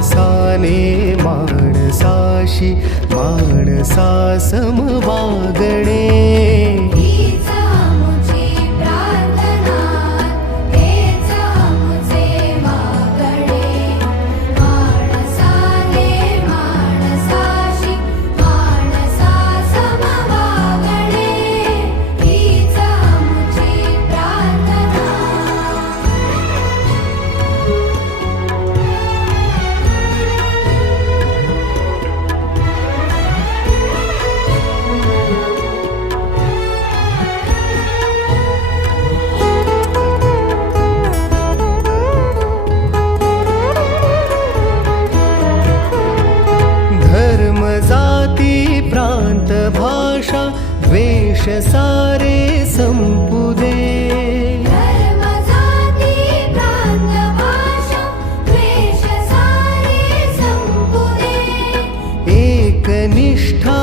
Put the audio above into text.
माणसाने माणसाशी माणसा सम वागणे प्रांत भाषा द्वेष सारे संपुदे धर्म जाती प्रांत भाषा द्वेष सारे संपुदे एकनिष्ठा